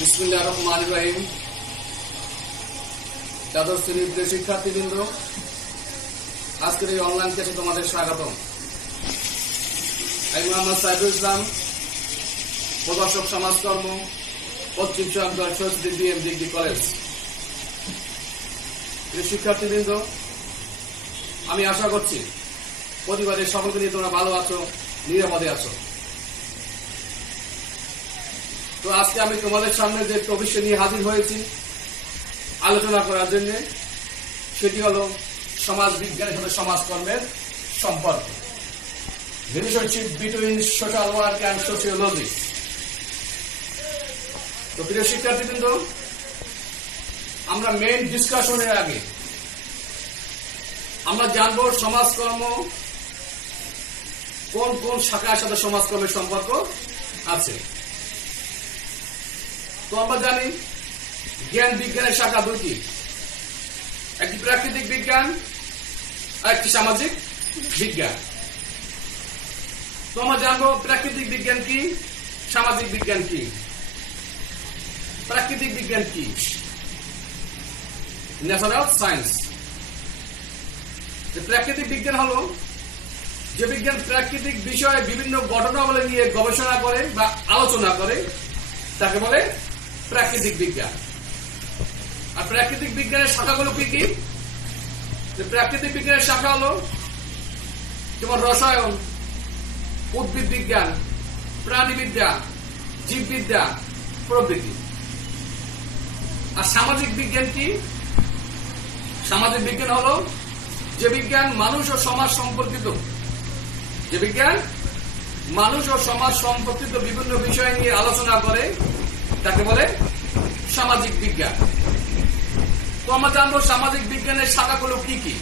বিসমিল্লাহির রহমানির রহিম। দ্বাদশ শ্রেণীর প্রিয় শিক্ষার্থীবৃন্দ, আজকের এই অনলাইন ক্লাসে তোমাদের স্বাগতম। আমি মোহাম্মদ সাইফুল ইসলাম, প্রভাষক সমাজকর্ম, পশ্চিম সরকার সরস্বতী বিএম ডিগ্রি কলেজ। প্রিয় শিক্ষার্থীবৃন্দ, আমি আশা করছি পরিবারের সকলকে নিয়ে তোমরা ভালো আছো, নিরাপদে আছো। তো আজকে আমি তোমাদের সামনে যে টপিক নিয়ে হাজির হয়েছি আলোচনা করার জন্য, সেটি হলো সমাজ বিজ্ঞানের সাথে সমাজকর্মের সম্পর্ক, relationship between social work and sociology. তো প্রিয় শিক্ষার্থীবৃন্দ, আমরা মেইন ডিসকাশনের আগে আমরা জানবো সমাজকর্ম কোন কোন শাখার সাথে সমাজকর্মের সম্পর্ক আছে। তো আমরা জানি জ্ঞান বিজ্ঞানের শাখা দুটি, একটি প্রাকৃতিক বিজ্ঞান আর একটি সামাজিক বিজ্ঞান। তো আমরা জানবো প্রাকৃতিক বিজ্ঞান কি, সামাজিক বিজ্ঞান কি। প্রাকৃতিক বিজ্ঞান কি? Natural science. প্রাকৃতিক বিজ্ঞান হলো যে বিজ্ঞান প্রাকৃতিক বিষয়ে বিভিন্ন ঘটনাবলী নিয়ে গবেষণা করে বা আলোচনা করে, তাকে বলে প্রাকৃতিক বিজ্ঞান। আর প্রাকৃতিক বিজ্ঞানের শাখাগুলো কি কি? প্রাকৃতিক বিজ্ঞানের শাখা হলো যেমন রসায়ন, উদ্ভিদ বিজ্ঞান, প্রাণীবিদ্যা, জীববিদ্যা প্রভৃতি। আর সামাজিক বিজ্ঞান কি? সামাজিক বিজ্ঞান হলো যে বিজ্ঞান মানুষ ও সমাজ সম্পর্কিত, যে বিজ্ঞান মানুষ ও সমাজ সম্পর্কিত বিভিন্ন বিষয় নিয়ে আলোচনা করে, তাকে বলে সামাজিক বিজ্ঞান। তো আমরা জানবো সামাজিক বিজ্ঞানের শাখাগুলো কি কি।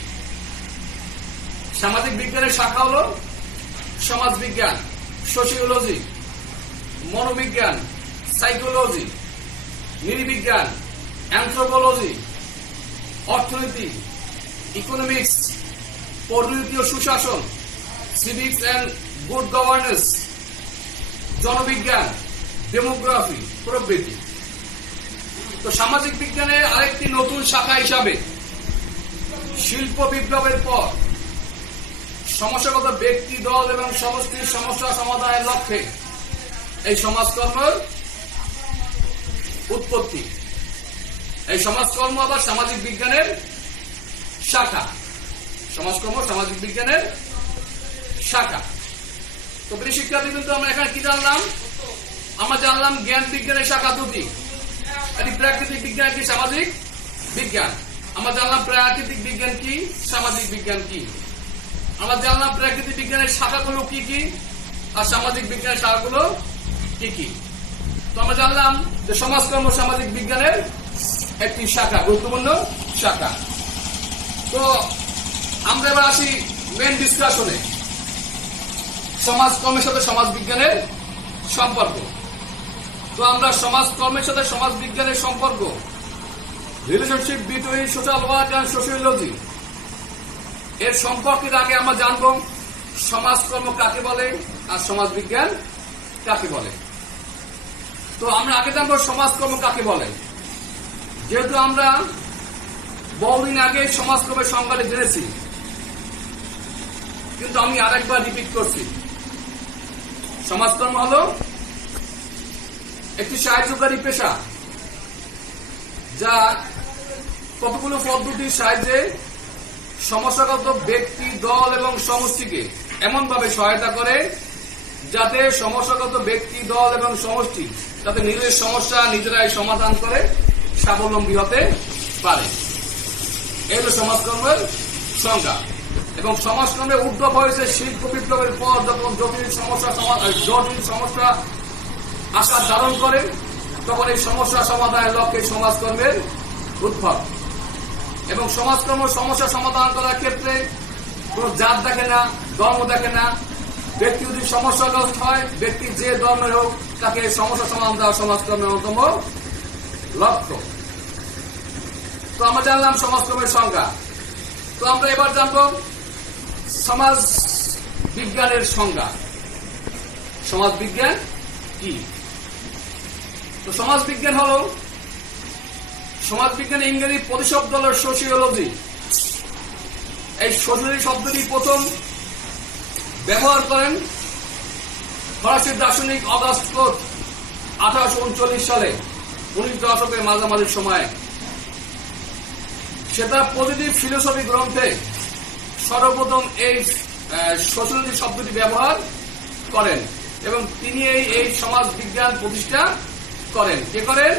সামাজিক বিজ্ঞানের শাখা হলো সমাজ বিজ্ঞান, সোশিওলজি, মনোবিজ্ঞান, সাইকোলজি, নৃবিজ্ঞান, অ্যানথ্রোপোলজি, অর্থনীতি, ইকোনমিক্স, পরিনীতি ও সুশাসন, সিভিক্স অ্যান্ড গুড গভর্নেন্স, জনবিজ্ঞান, ডেমোগ্রাফি প্রভৃতি। তো সামাজিক বিজ্ঞানের আরেকটি নতুন শাখা হিসাবে শিল্প বিপ্লবের পর সমস্যাগত ব্যক্তি, দল এবং সমষ্টির সমস্যা সমাধানের লক্ষ্যে এই সমাজকর্মের উৎপত্তি। এই সমাজকর্ম আবার সামাজিক বিজ্ঞানের শাখা। সমাজকর্ম সামাজিক বিজ্ঞানের শাখা। তো প্রিয় শিক্ষার্থীবৃন্দ, আমরা এখানে কি জানলাম? আমরা জানলাম জ্ঞান বিজ্ঞানের শাখা দুটি, একটি প্রাকৃতিক বিজ্ঞান, একটি সামাজিক বিজ্ঞান। আমরা জানলাম প্রাকৃতিক বিজ্ঞান কি, সামাজিক বিজ্ঞান কি। আমরা জানলাম প্রাকৃতিক বিজ্ঞানের শাখাগুলো কি কি আর সামাজিক বিজ্ঞানের শাখাগুলো কি কি। তো আমরা জানলাম যে সমাজকর্ম সামাজিক বিজ্ঞানের একটি শাখা, গুরুত্বপূর্ণ শাখা। তো আমরা এবার আসি মেইন ডিসকাশনে, সমাজকর্মের সাথে সমাজ বিজ্ঞানের সম্পর্ক। তো আমরা সমাজকর্মের সাথে সমাজ বিজ্ঞানের সম্পর্ক, relationship between social work and sociology, এর সম্পর্কের আগে আমরা জানব সমাজকর্ম কাকে বলে আর সমাজ বিজ্ঞান কাকে বলে। তো আমরা আগে জানবো সমাজকর্ম কাকে বলে। যেহেতু আমরা বহুদিন আগে সমাজকর্মের সংজ্ঞাটা জেনেছি, কিন্তু আমি আরেকবার রিপিট করছি। সমাজকর্ম হলো একটি সাহায্যকারী পেশা, যা কতগুলো পদ্ধতির সাহায্যে সমস্যাগত ব্যক্তি, দল এবং সমষ্টিকে এমন ভাবে সহায়তা করে যাতে সমস্যাগত ব্যক্তি, দল এবং সমষ্টি যাতে নিজের সমস্যা নিজেরাই সমাধান করে স্বাবলম্বী হতে পারে। এই হল সমাজকর্মের সংজ্ঞা। এবং সমাজকর্মের উদ্ভব হয়েছে শিল্প বিপ্লবের পর, যখন জটিল সমস্যা আকার ধারণ করে, তখন এই সমস্যা সমাধানের লক্ষ্যে সমাজকর্মের উদ্ভব। এবং সমাজকর্ম সমস্যা সমাধান করার ক্ষেত্রে কোন জাত দেখে না, ধর্ম দেখে না। ব্যক্তি যদি সমস্যাগ্রস্ত হয়, ব্যক্তি যে ধর্মের হোক, তাকে সমস্যা সমাধান দেওয়া সমাজকর্মের অন্যতম লক্ষ্য। তো আমরা জানলাম সমাজকর্মের সংজ্ঞা। তো আমরা এবার জানব সমাজ বিজ্ঞানের সংজ্ঞা। সমাজ বিজ্ঞান কি? তো সমাজবিজ্ঞান হলো, সমাজবিজ্ঞান ইংরেজি প্রতিশব্দ হল সোশিওলজি। এই সোশিওলজি শব্দটি প্রথম ব্যবহার করেন ফরাসি দার্শনিক অগাস্ট কোত 1839 সালে, 19 দশকের মাঝামাঝি সময়ে। সে তার পজিটিভ ফিলোসফি গ্রন্থে সর্বপ্রথম এই সোশিওলজি শব্দটি ব্যবহার করেন এবং তিনি এই সমাজ বিজ্ঞান প্রতিষ্ঠা করেন। কে করেন?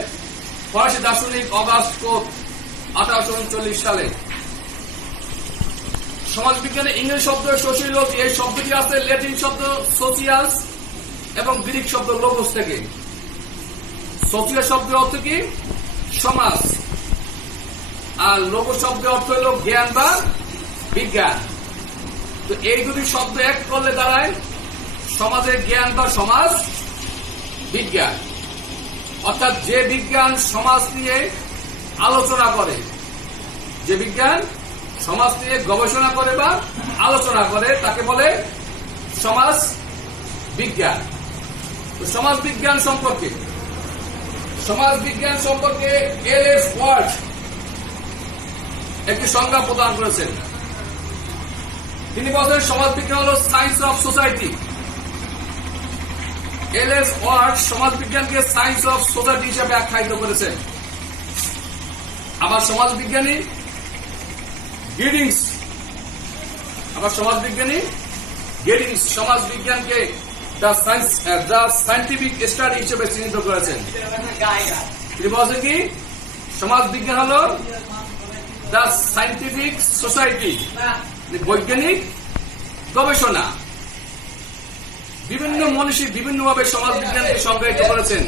ফরাসি দার্শনিক অগাস্ট কোত 1839 সালে। সমাজ বিজ্ঞানের ইংরেজি শব্দ সোশিওলজি, এই শব্দটি আছে ল্যাটিন শব্দ সোসিয়াস এবং গ্রিক শব্দ লোগোস থেকে। সোসিয়াস শব্দের অর্থ কি? সমাজ, আর লোগোস শব্দের অর্থ হল জ্ঞান বা বিজ্ঞান। তো এই দুটি শব্দ এক করলে দাঁড়ায় সমাজের জ্ঞান বা সমাজ বিজ্ঞান। অর্থাৎ যে বিজ্ঞান সমাজ নিয়ে আলোচনা করে, যে বিজ্ঞান সমাজ নিয়ে গবেষণা করে বা আলোচনা করে তাকে বলে সমাজ বিজ্ঞান। তো সমাজ বিজ্ঞান সম্পর্কে এল.এফ. ওয়ার্ড একটি সংজ্ঞা প্রদান করেছেন। তিনি বলেন সমাজ বিজ্ঞান হল সায়েন্স অফ সোসাইটি। এল.এফ. ওয়ার্ড সমাজ বিজ্ঞানকে সায়েন্স অফ সোসাইটি হিসেবে আখ্যায়িত করেছেন। আবার সমাজ বিজ্ঞানী গেডিংস সমাজ বিজ্ঞানকে দ্য সায়েন্টিফিক স্টাডি হিসেবে চিহ্নিত করেছেন। তিনি বলছেন কি সমাজ বিজ্ঞান হল দ্য সায়েন্টিফিক সোসাইটি, বৈজ্ঞানিক গবেষণা। বিভিন্ন মনীষী বিভিন্নভাবে সমাজ বিজ্ঞানকে সংজ্ঞায়িত করেছেন।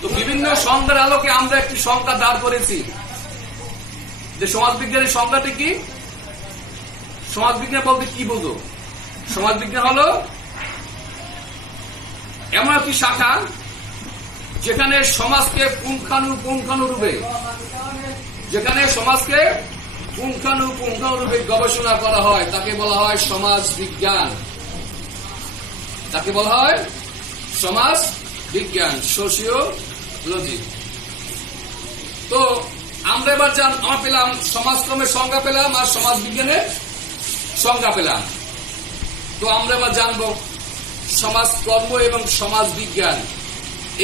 তো বিভিন্ন সংজ্ঞার আলোকে আমরা একটি সংজ্ঞা দাঁড় করেছি যে সমাজ বিজ্ঞানের সংজ্ঞাটি কি। সমাজ বিজ্ঞান বলতে কি বোঝো? সমাজ বিজ্ঞান হল এমন একটি শাখা যেখানে সমাজকে পুঙ্খানুপুঙ্খানুরূপে গবেষণা করা হয়, তাকে বলা হয় সমাজ বিজ্ঞান। সোশিওলজি। তো আমরা এবার আমরা পেলাম সমাজকর্মের সংজ্ঞা পেলাম আর সমাজ বিজ্ঞানের সংজ্ঞা পেলাম। তো আমরা এবার জানবো সমাজকর্ম এবং সমাজ বিজ্ঞান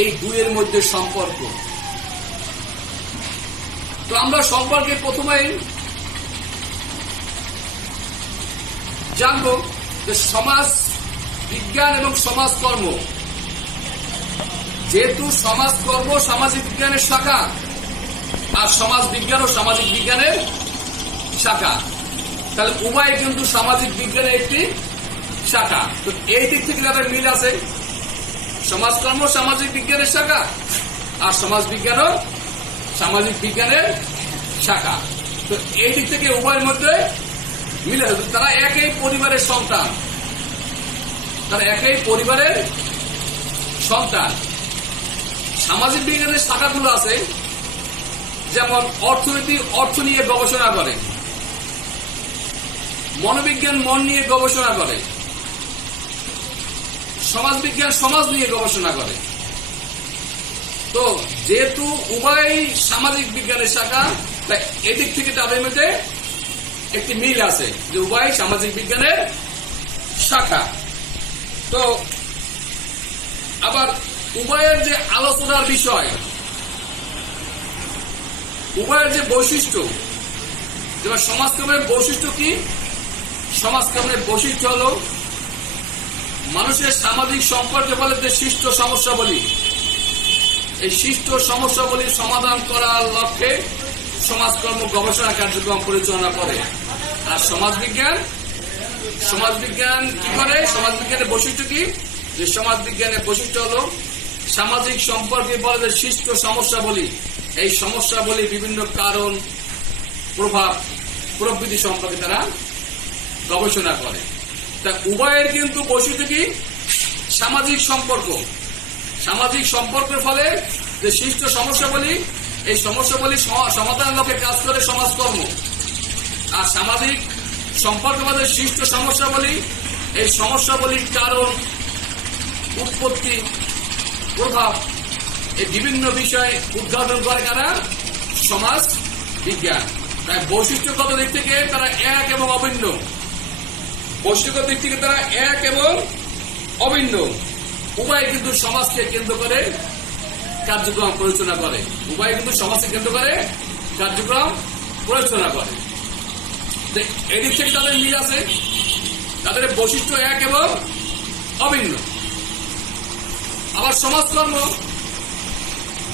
এই দুইয়ের মধ্যে সম্পর্ক। তো আমরা সম্পর্কে প্রথমেই জানবো যে সমাজ বিজ্ঞান এবং সমাজকর্ম, যেহেতু সমাজকর্ম সামাজিক বিজ্ঞানের শাখা আর সমাজ বিজ্ঞান ও সামাজিক বিজ্ঞানের শাখা, তাহলে উভয় কিন্তু সামাজিক বিজ্ঞানের একটি শাখা। তো এই দিক থেকে যাদের মিল আছে, সমাজকর্ম সামাজিক বিজ্ঞানের শাখা আর সমাজ বিজ্ঞানও সামাজিক বিজ্ঞানের শাখা। তো এই দিক থেকে উভয়ের মধ্যে মিলে আছে। তারা একই পরিবারের সন্তান। সামাজিক বিজ্ঞানের শাখাগুলো আছে যেমন অর্থনীতি অর্থ নিয়ে গবেষণা করে, মনোবিজ্ঞান মন নিয়ে গবেষণা করে, সমাজ বিজ্ঞান সমাজ নিয়ে গবেষণা করে। তো যেহেতু উভয় সামাজিক বিজ্ঞানের শাখা, তাই এদিক থেকে তাদের মধ্যে একটি মিল আছে যে উভয় সামাজিক বিজ্ঞানের শাখা। তো আবার উভয়ের যে আলোচনার বিষয়, উভয়ের যে বৈশিষ্ট্য, যেমন সমাজকর্মের বৈশিষ্ট্য কি? সমাজকর্মের বৈশিষ্ট্য হল মানুষের সামাজিক সম্পর্কে বলে যে সৃষ্ট সমস্যাবলী, এই সৃষ্ট সমস্যাবলীর সমাধান করার লক্ষ্যে সমাজকর্ম গবেষণা কার্যক্রম পরিচালনা করে। আর সমাজ বিজ্ঞান কি করে? সমাজ বিজ্ঞানের বৈশিষ্ট্য কি? যে সমাজ বিজ্ঞানের বৈশিষ্ট্য হল সামাজিক সম্পর্কে বলে যে সৃষ্ট সমস্যাবলী, এই সমস্যাবলী বিভিন্ন কারণ, প্রভাব, প্রবৃত্তি সম্পর্কে তারা গবেষণা করে। তা উভয়ের কিন্তু বৈশিষ্ট্য কি? সামাজিক সম্পর্কের ফলে যে সৃষ্ট সমস্যাবলী, এই সমস্যাবলী সমাধানের লক্ষ্যে কাজ করে সমাজকর্ম। আর সামাজিক সম্পর্কের মধ্যে সৃষ্ট সমস্যাবলী, এই সমস্যাবলীর কারণ, উৎপত্তি, প্রভাব এই বিভিন্ন বিষয় উদ্ঘাটন করে কারা? সমাজ বিজ্ঞান। তাই বৈশিষ্ট্যগত দিক থেকে তারা এক এবং অভিন্ন, বৈশিষ্ট্যগত দিক থেকে তারা এক এবং অভিন্ন, উভয় কিন্তু সমাজকে কেন্দ্র করে কার্যক্রম পরিচালনা করে, উভয় কিন্তু সমাজকে কেন্দ্র করে কার্যক্রম পরিচালনা করে। এদিক থেকে তাদের মিল আছে, তাদের বৈশিষ্ট্য এক এবং অভিন্ন। আবার সমাজকর্ম,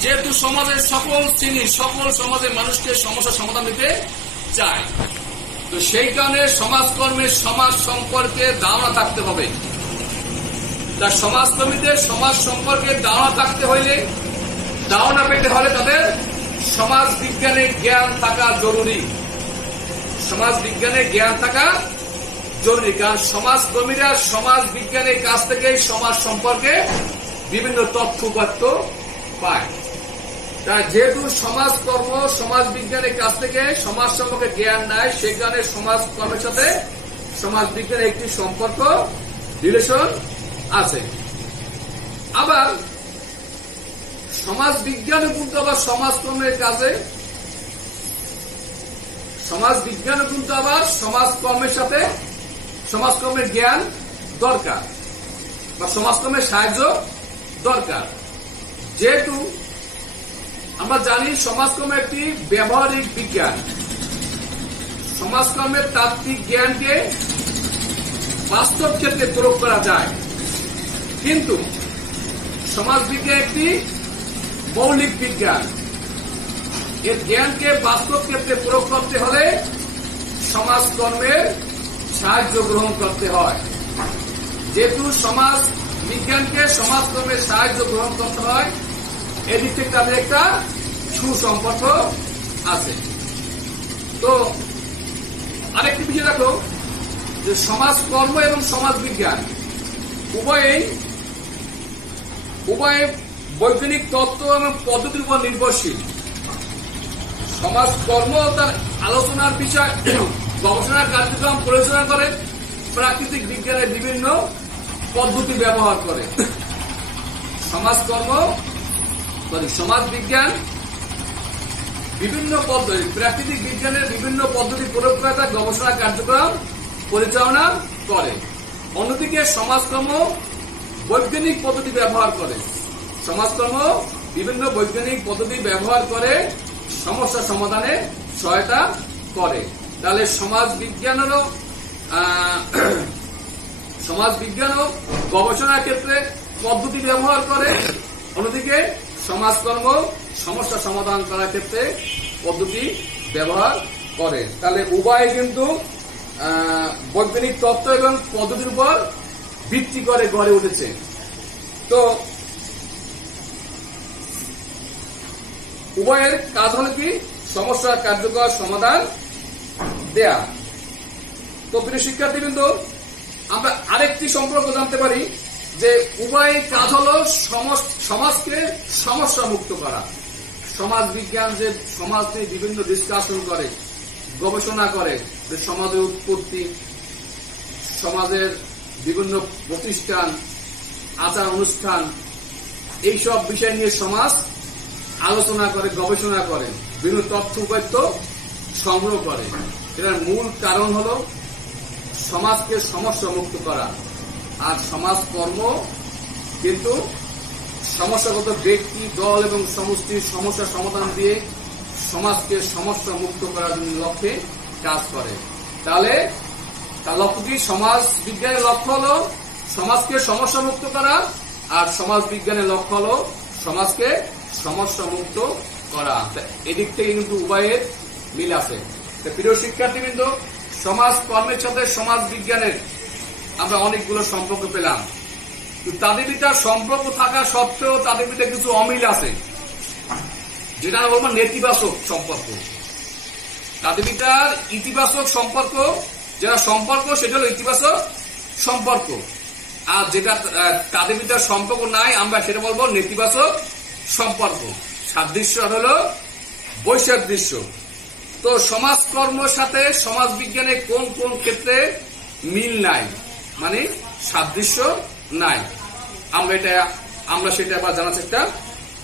যেহেতু সমাজের সকল শ্রেণী, সকল সমাজের মানুষকে সমস্যার সমাধান দিতে চায়, তো সেই কারণে সমাজকর্মের সমাজ সম্পর্কে ধারণা থাকতে হবে। তার সমাজকর্মীদের সমাজ সম্পর্কে ধারণা থাকতে হইলে, ধারণা পেতে হলে তাদের সমাজ বিজ্ঞানের জ্ঞান থাকা জরুরি। সমাজ বিজ্ঞানের জ্ঞান থাকা জরুরি, কারণ সমাজকর্মীরা সমাজ বিজ্ঞানের কাছ থেকে সমাজ সম্পর্কে বিভিন্ন তথ্য উপাত্ত পায়। তাই যেহেতু সমাজকর্ম সমাজ বিজ্ঞানের কাছ থেকে সমাজ সম্পর্কে জ্ঞান নেয়, সেখানে সমাজকর্মের সাথে সমাজ বিজ্ঞানের একটি সম্পর্ক, রিলেশন আছে। আবার সমাজ বিজ্ঞানও কিন্তু আবার সমাজকর্মের কাজে, সমাজ বিজ্ঞানও কিন্তু আবার সমাজকর্মের সাথে সমাজকর্মের জ্ঞান দরকার বা সমাজকর্মের সাহায্য দরকার। যেহেতু আমরা জানি সমাজকর্ম একটি ব্যবহারিক বিজ্ঞান, সমাজকর্মের তাত্ত্বিক জ্ঞানকে বাস্তব ক্ষেত্রে প্রয়োগ করা যায়, কিন্তু সমাজ বিজ্ঞান একটি মৌলিক বিজ্ঞান। এর জ্ঞানকে বাস্তব ক্ষেত্রে প্রয়োগ করতে হলে সমাজকর্মের সাহায্য গ্রহণ করতে হয়। যেহেতু সমাজ বিজ্ঞানকে সমাজকর্মের সাহায্য গ্রহণ করতে হয়, এদিক থেকে তাদের একটা সুসম্পর্ক আছে। তো আরেকটি বিষয় দেখো যে সমাজকর্ম এবং সমাজ বিজ্ঞান উভয়ে বৈজ্ঞানিক তত্ত্ব এবং পদ্ধতির উপর নির্ভরশীল। সমাজকর্ম তার আলোচনার বিষয় গবেষণার কার্যক্রম পরিচালনা করে, প্রাকৃতিক বিজ্ঞানের বিভিন্ন পদ্ধতি ব্যবহার করে। সমাজ বিজ্ঞান বিভিন্ন পদ্ধতি, প্রাকৃতিক বিজ্ঞানের বিভিন্ন পদ্ধতি প্রয়োগ করে তার গবেষণা কার্যক্রম পরিচালনা করে। অন্যদিকে সমাজকর্ম বৈজ্ঞানিক পদ্ধতি ব্যবহার করে, সমাজকর্ম বিভিন্ন বৈজ্ঞানিক পদ্ধতি ব্যবহার করে সমস্যা সমাধানে সহায়তা করে। তাহলে সমাজ বিজ্ঞানও গবেষণার ক্ষেত্রে পদ্ধতি ব্যবহার করে, অন্যদিকে সমাজকর্ম সমস্যা সমাধান করার ক্ষেত্রে পদ্ধতি ব্যবহার করে। তাহলে উভয় কিন্তু বৈজ্ঞানিক তত্ত্ব এবং পদ্ধতির উপর ভিত্তি করে গড়ে উঠেছে। তো উভয়ের কাজ হল কি? সমস্যার কার্যকর সমাধান দেয়া। তো প্রিয় শিক্ষার্থীবৃন্দ, আমরা আরেকটি সম্পর্ক জানতে পারি যে উভয়ের কাজ হল সমাজকে সমস্যা মুক্ত করা। সমাজ বিজ্ঞান যে সমাজ নিয়ে বিভিন্ন ডিসকাশন করে, গবেষণা করে, যে সমাজের উৎপত্তি, সমাজের বিভিন্ন প্রতিষ্ঠান, আচার অনুষ্ঠান, এইসব বিষয় নিয়ে সমাজ আলোচনা করে, গবেষণা করে, বিভিন্ন তথ্য উপাত্ত সংগ্রহ করে। এটার মূল কারণ হল সমাজকে সমস্যা মুক্ত করা। আর সমাজকর্ম কিন্তু সমস্যাগত ব্যক্তি, দল এবং সমষ্টির সমস্যা সমাধান দিয়ে সমাজকে সমস্যা মুক্ত করার জন্য লক্ষ্যে কাজ করে। তাহলে তার লক্ষ্য কি? সমাজ বিজ্ঞানের লক্ষ্য হল সমাজকে সমস্যা মুক্ত করা, আর সমাজ বিজ্ঞানের লক্ষ্য হল সমাজকে সমস্যা মুক্ত করা। এদিক থেকে কিন্তু উভয়ের মিল আছে। প্রিয় শিক্ষার্থীবৃন্দ, সমাজ কর্মের সাথে সমাজ বিজ্ঞানের আমরা অনেকগুলো সম্পর্ক পেলাম, তাদের ভিতরে সম্পর্ক থাকা সত্ত্বেও তাদের ভিতরে কিছু অমিল আছে, যেটা আমরা বলবো নেতিবাচক সম্পর্ক। তাদের ভিতরে ইতিবাচক সম্পর্ক, যেটা সম্পর্ক সেটা হলো ইতিবাচক সম্পর্ক, আর যেটা তাদের ভিতরে সম্পর্ক নাই আমরা সেটা বলবো নেতিবাচক সম্পর্ক। সাদৃশ্য হলো বৈসাদৃশ্য। তো সমাজকর্মের সাথে সমাজ বিজ্ঞানে কোন কোন ক্ষেত্রে মিল নাই, মানে সাদৃশ্য নাই, আমরা সেটা আবার জানার চেষ্টা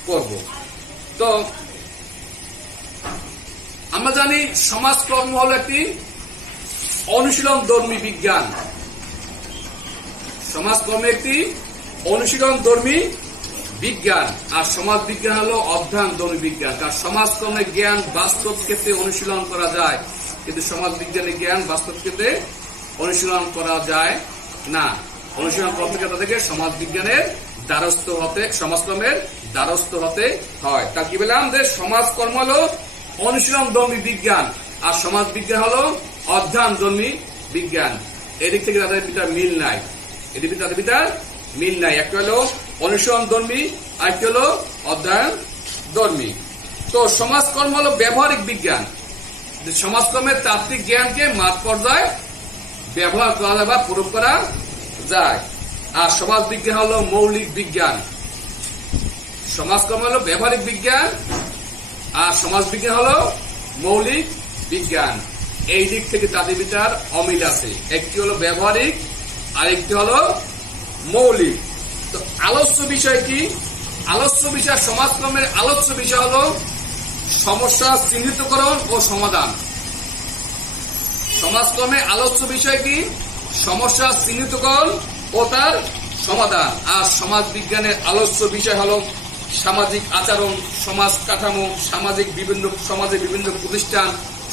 করব। তো আমরা জানি সমাজকর্ম হলো একটি অনুশীলন ধর্মী বিজ্ঞান। সমাজকর্ম একটি অনুশীলন ধর্মী বিজ্ঞান, আর সমাজ বিজ্ঞান হলো অধ্যয়ন ধর্মী বিজ্ঞান। কারণ সমাজকর্মের জ্ঞান বাস্তব ক্ষেত্রে অনুশীলন করা যায়, কিন্তু সমাজ বিজ্ঞানের জ্ঞান বাস্তব ক্ষেত্রে অনুশীলন করা যায় না। অনুশীলন করতে গেলে তাদেরকে সমাজ বিজ্ঞানের দ্বারস্থ হতে, সমাজকর্মের দ্বারস্থ হতে হয়। তা কি বললাম যে সমাজকর্ম হলো অনুশীলন ধর্মী বিজ্ঞান, আর সমাজ বিজ্ঞান হলো অধ্যয়ন ধর্মী বিজ্ঞান। এদিক থেকে তাদের ভিতর মিল নাই, এদিক থেকে তাদের ভিতর মিল নাই। একটা হলো অনুশীলন ধর্মী, আর একটা হলো অধ্যয়ন ধর্মী। তো সমাজকর্ম হলো ব্যবহারিক বিজ্ঞান। সমাজকর্মের তাত্ত্বিক জ্ঞানকে মাঠ পর্যায়ে ব্যবহার করা যায় বা প্রয়োগ করা যায়। আর সমাজ বিজ্ঞান হলো মৌলিক বিজ্ঞান। সমাজকর্ম হলো ব্যবহারিক বিজ্ঞান, আর সমাজ বিজ্ঞান হলো মৌলিক বিজ্ঞান। এই দিক থেকে তাদের ভিতর অমিল আছে, একটি হলো ব্যবহারিক আর একটি হলো মৌলিক। তো আলোচ্য বিষয় কি? আলোচ্য বিষয়, সমাজকর্মের আলোচ্য বিষয় হলো সমস্যা চিহ্নিতকরণ ও সমাধান। সমাজকর্মের আলোচ্য বিষয় কি? সমস্যা চিহ্নিতকরণ ও তার সমাধান। আর সমাজ বিজ্ঞানের আলোচ্য বিষয় হলো সামাজিক আচরণ, সমাজ কাঠামো, সমাজের বিভিন্ন প্রতিষ্ঠান,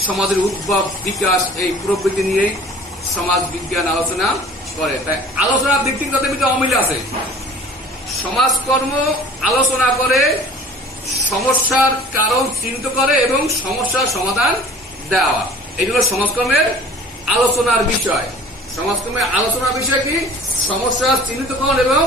সমাজের উদ্ভব, বিকাশ, এই প্রবৃত্তি নিয়েই সমাজ বিজ্ঞান আলোচনা করে। তাই আলোচনার দিক থেকে তাদের ভিতরে অমিল আছে। সমাজকর্ম আলোচনা করে, সমস্যার কারণ চিহ্নিত করে এবং সমস্যার সমাধান দেওয়া। এগুলো সমাজকর্মের আলোচনার বিষয়। সমাজকর্মের আলোচনার বিষয় কি? সমস্যা চিহ্নিতকরণ এবং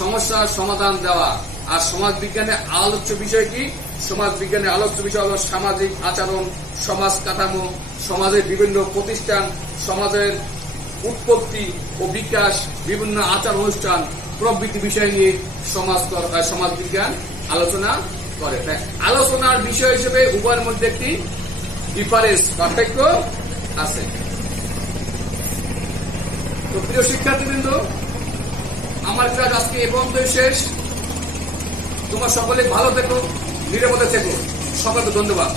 সমস্যার সমাধান দেওয়া। আর সমাজ বিজ্ঞানের আলোচ্য বিষয় কি? সমাজ বিজ্ঞানের আলোচ্য বিষয় হলো সামাজিক আচরণ, সমাজ কাঠামো, সমাজের বিভিন্ন প্রতিষ্ঠান, সমাজের উৎপত্তি ও বিকাশ, বিভিন্ন আচার অনুষ্ঠান প্রভৃতি বিষয় নিয়ে সমাজ বিজ্ঞান আলোচনা করে। তাই আলোচনার বিষয় হিসেবে উভয়ের মধ্যে একটি ডিফারেন্স, পার্থক্য আছে। তো প্রিয় শিক্ষার্থীবৃন্দ, আমার ক্লাস আজকে এ পর্যন্তই শেষ। তোমরা সকলে ভালো থেকো, নিরাপদে থেকো। সকলকে ধন্যবাদ।